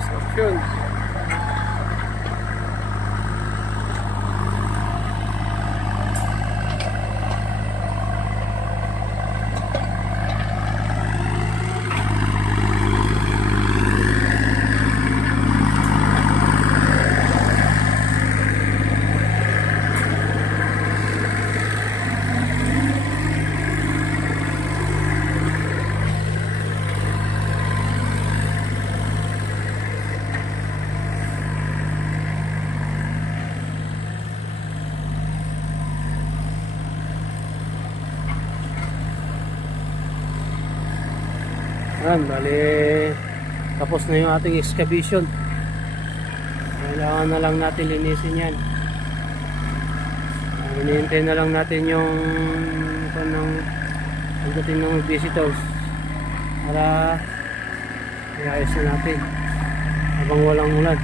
Mga Yan, bali tapos na yung ating excavation. Kailangan na lang natin linisin yan. Hinihintay na lang natin yung ng pagdating ng visitors para iayos na natin habang walang ulan.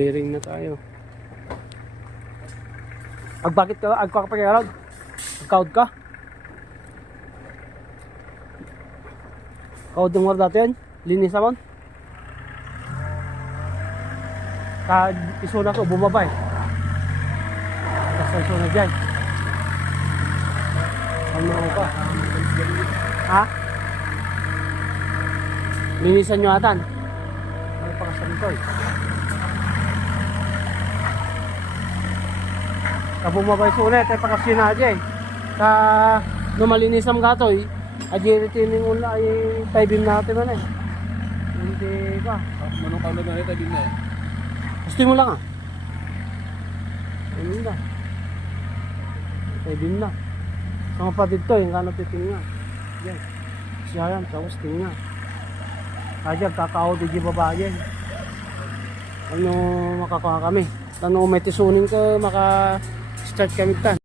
Clearing na tayo. Ag bakit ka ag ka pag Kaud ka? Kaud ng dati yan? Linis naman? Ka isuna ko bumaba eh. Tapos isuna dyan. Ano ako pa? Ha? Linisan nyo atan. Ano pa kasabi ko eh. Kabumabay sulit ay pakasyon na dyan. Sa numalinisam gato eh. Adi retining ula ay taibim natin man eh. Hindi ka. Manong kami na ito din na eh. Gusto mo lang ah. Ayun na. Taibim na. Sa mga patid to, yung kanap titinga. Yan. Siya yan, tapos tinga. Kaya kakao di baba yan. Ano makakuha kami? Ano may tisunin ko, maka start kami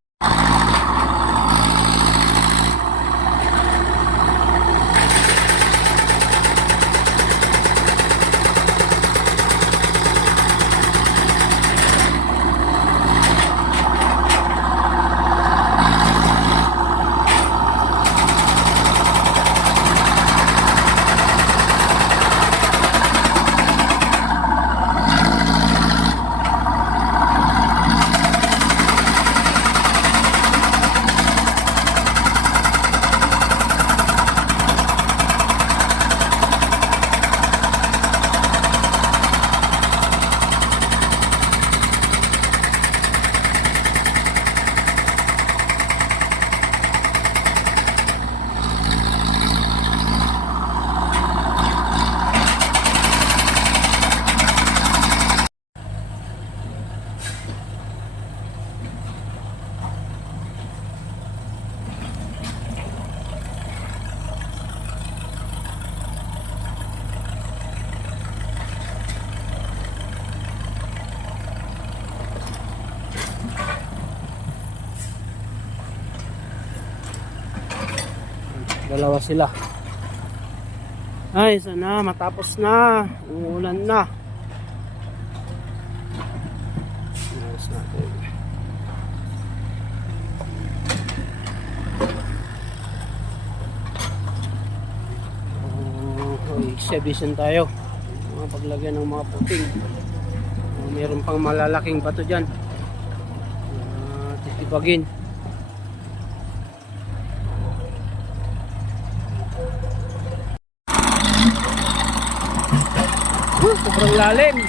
Dalawa sila. Ay, sana matapos na. Umuulan na. Ayos natin. Oh, exhibition tayo. Mga paglagyan ng mga puting. Oh, meron pang malalaking bato dyan. Uh, titibagin. Uh, sobrang lalim.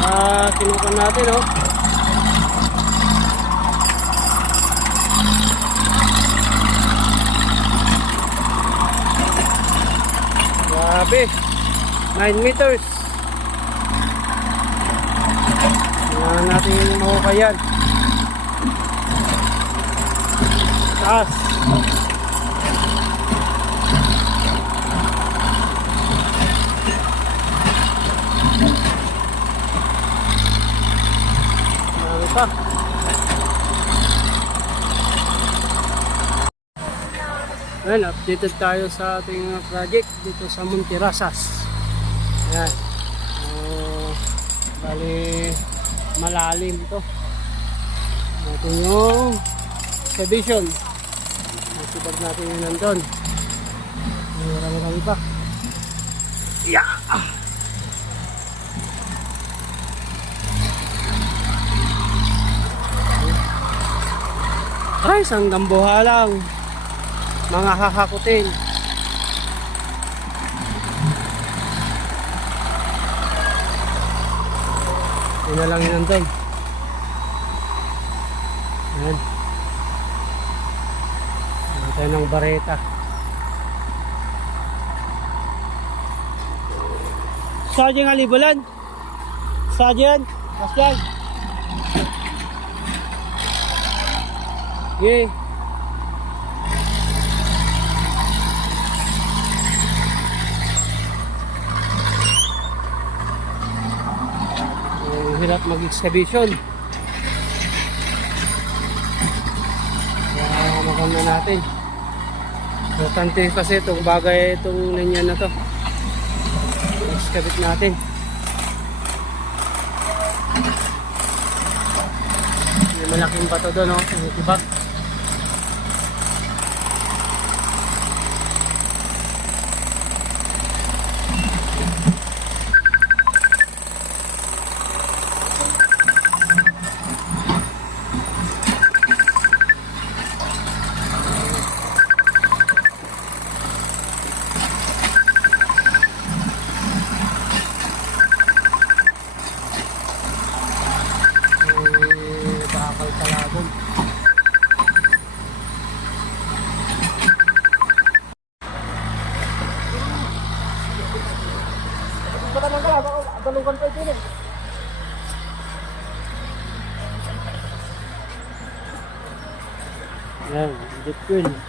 Ah, kinukan natin, oh. Grabe. 9 meters. Kailangan natin mahukay yan. Taas. Pa. Well, updated tayo sa ating uh, project dito sa Monterasas. Ayan. Uh, bali, malalim to. Ito yung expedition. Nasibag natin yun nandun. Marami-rami pa. Yeah! Ay, hanggang buhalang. Mga hahakutin. Yun na lang yun nandun. Ayan. Ayan tayo ng bareta. Sergeant Alibulan. Sergeant. Pascal. Yay. Ang hirap mag-exhibition. Kaya maganda natin. Importante kasi itong bagay, itong linya na to. Excavate natin. May malaking bato doon, no? Yung tibak. May bakal pala doon. Yan, deep queen.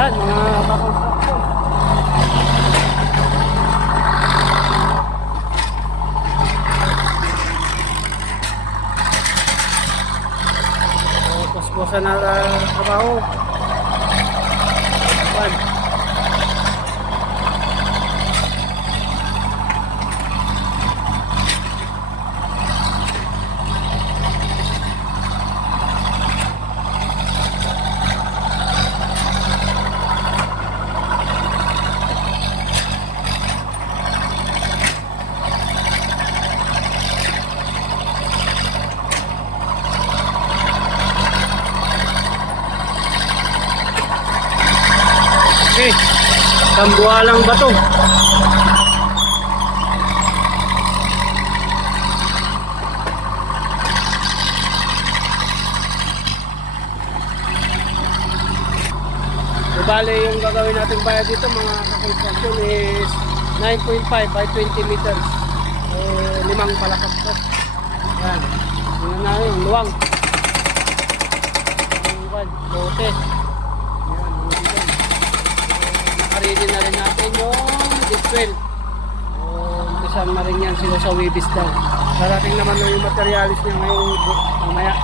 Yan, mga kakonstruction. So, puspusan na uh, trabaho. Yan. Okay. Tambuhalang bato. Bale, yung gagawin natin bayad dito mga kakonstruction is 9.5 by 20 meters. So, limang palakas to. Yan. Yun na yung luwang. Yung kwan, lote. Yan, yung dito. Nakaready na rin natin yung deep well. Umpisan na rin yan sila sa Wibis daw. Darating naman na yung materialis niya ngayong mamaya.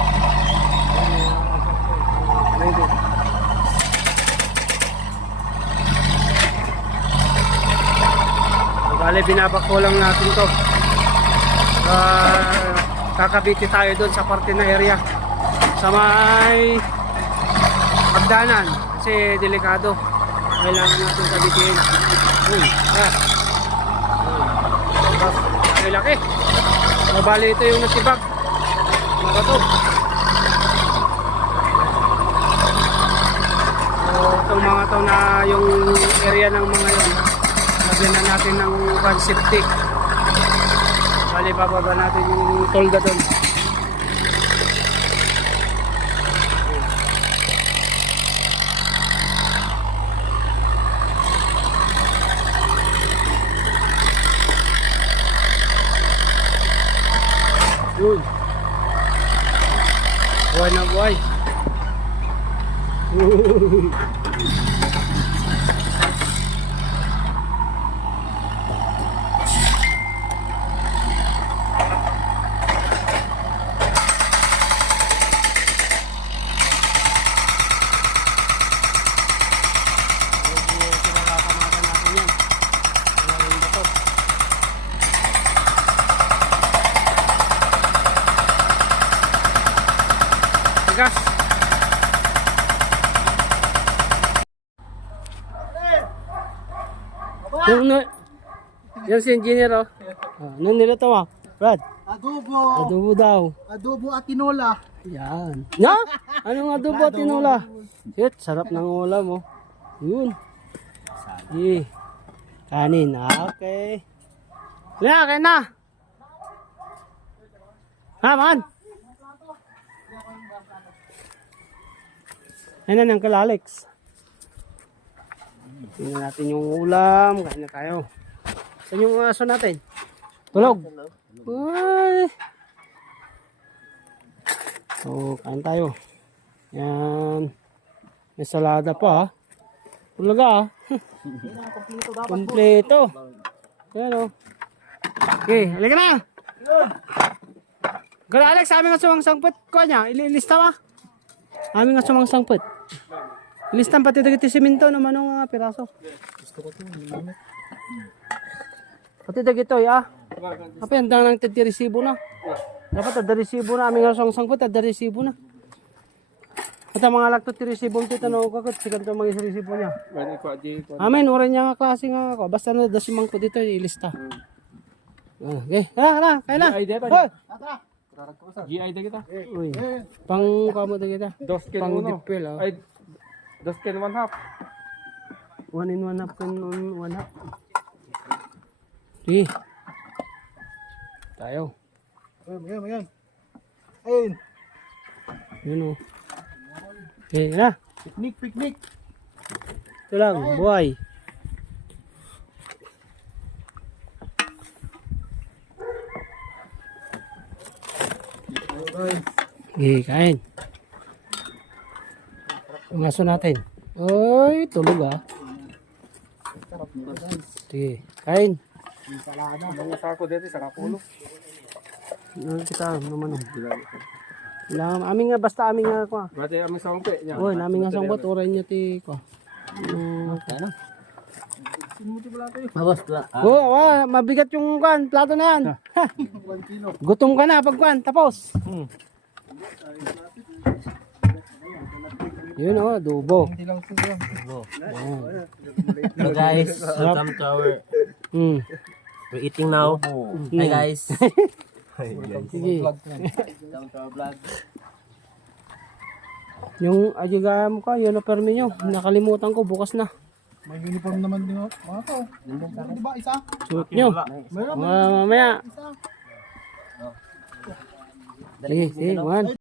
Ready. Bale, binabako lang natin to. Ah, kakabiti tayo doon sa parte na area. Sa may pagdanan. Kasi delikado. Kailangan natin kabitin. Uy, ah. Uy. Laki-laki. Mabali ito yung natibag. Mga bato. So, itong mga to na yung area ng mga yun. Lagyan na natin ng one safety. Bali, bababa natin yung tolda doon. Yun. Buhay na buhay. Medyo pinakakamakan natin yan. Wala rin bato. Tigas. Yung, no, yan si engineer oh. Ah, Anong nilito mo? Brad, Adobo! adobo daw. Adobo at tinola. Yan. Na? Anong adobo at tinula? Shit, sarap ng ulam oh. Yun. Sige. Kanin. Ah, Okay. Kaya, kaya na. Ha, man. Yan na ng kalalex. Tingnan natin yung ulam. Kain na tayo. Saan yung aso natin? Tulog. Ay. So, kain tayo. Yan. May salada pa ha. Tulaga ha. Kompleto. Yan o. Okay, halika na. Gara Alex, amin nga sumangsangpot ko niya. Ililista ba? Amin nga sumangsangpot. Ilistan pati dagiti siminto naman ng mga piraso. Pati dagito ya. Apa yan nang tadi resibo na. Dapat ada resibo na amin nga sumangsangpot ada resibo na. Ang mga laktot resibo dito no kakot sikat ang mga resibo niya. Ko ko. Amin, oras niya nga klase nga ako. Basta na dasimang ko dito, ilista. Ah, Okay, tara, tara, kaya na. Hoy! GI da kita. Uy, pang kamo na kita. Dos ken Pang dipel, oh. Ay, dos ken one half. One in one one in one up. Sige. Tayo. Ayan, ayan, ayan. Ayun. Yun o. Okay, na. Picnic, picnic. Ito lang, buhay. Okay, kain. Ang aso natin. Oy, tulog ah. Sige, kain. Mga sako dito sa kapulo. Ano kita naman oh. Lang amin nga basta amin nga ko. Bate aming songpe niya. Oy, namin nga sangbat oray niya ti ko. Mm, Mabas na. Oh, ah, mabigat yung kan, plato na yan. Ha. Gutom ka na pag kan, tapos. Hmm. Yun oh, adobo. Hello guys, welcome to our Hmm. We're eating now. Hi guys. Sige. welcome to our vlog. Yung ajigam ko, yun na permi nyo. Nakalimutan ko, bukas na. May uniform naman din. oh. Mga to. Di ba isa? Suot nyo. Meron. Mga mamaya. Sige, sige, one.